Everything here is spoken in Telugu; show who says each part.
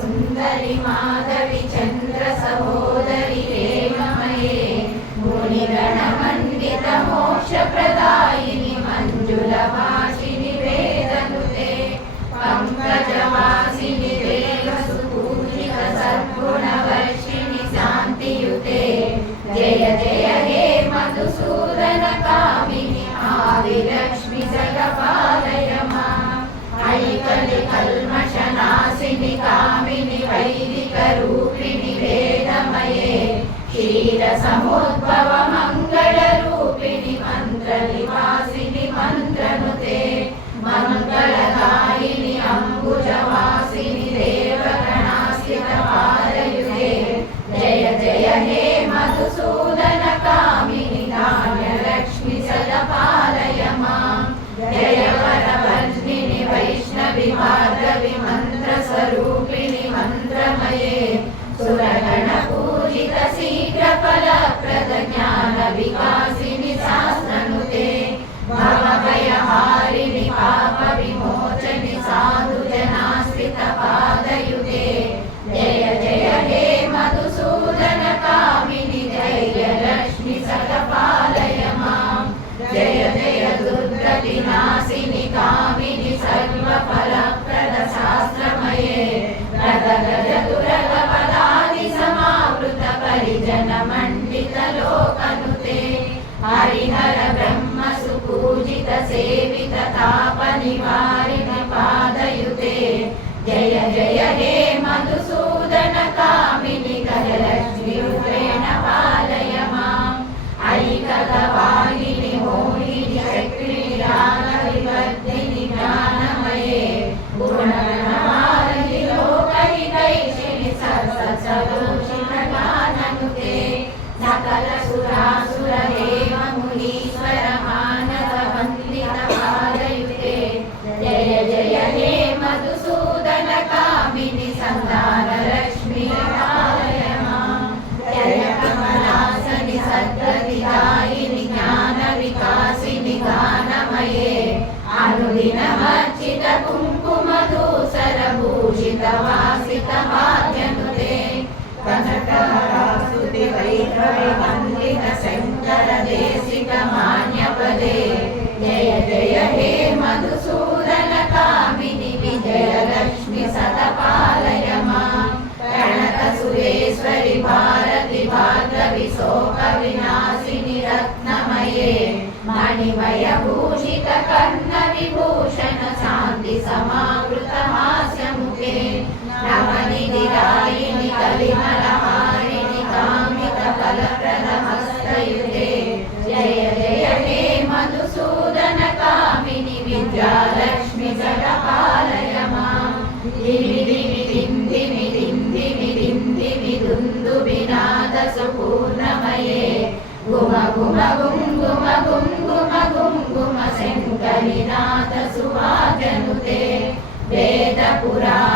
Speaker 1: సుందరి మాధవి చంద్ర సహోదరి హేమమయే మునిగణమండిత మోక్ష ప్రదాయిని మంజుల భాషిని వేదనుతే పంకజవాసిని దేవసు పూజిత సద్గుణవర్షిణి శాంతియుతే. జయ జయ హే మధుసూదన కామిని ఆవిలక్ష్మి జగపాలయమా. ఐకలి కల్మ కామిని వైదిక రూపిణి వేదమయే క్షీర సముద్భవ మంగళ రూపిణి మంత్ర నివాసిని మంత్రనుతే మంగళదాయిని అంబుజవాసిని దేవగణాసిత పాదయుతే జయ జయ హే మధుసూదన కామిని అమృత పరిజన మండిత లోకనుతే హరిహర బ్రహ్మ సుపూజిత సేవిత తాప నివారిణ పాదయుతే. జయ జయ హే మధుసూదన కామిని గజలక్ష్మి రుద్రేణ పాలయ మాం. ఐకగవాహిని మోహిని చక్రిణి రాగవివర్ధిని జ్ఞానమయే. గుణగణవారిణి లోకహితైషిణి సర్వసదోషిణ గాననుతే దినమర్చిత కుంకుమ దూసర భూషిత వాసిత భాగ్యనుతే కనకరాస్తుతి వైభవి వందిత శంకర దేశిక మాన్యపదే. రత్నమయే మణిమయ భూషిత కర్ణ విభూషణ శాంతి సమావృత హాస్యముఖే నవనిధి రాయిని కలిమలహారిణి కామిత ఫలప్రద హస్తయుతే జయ జయ హే మధుసూదన కామిని విద్యాలక్ష్మి జగపాలయ మాం దివి దివి దిందిమి దిందిమి veda purana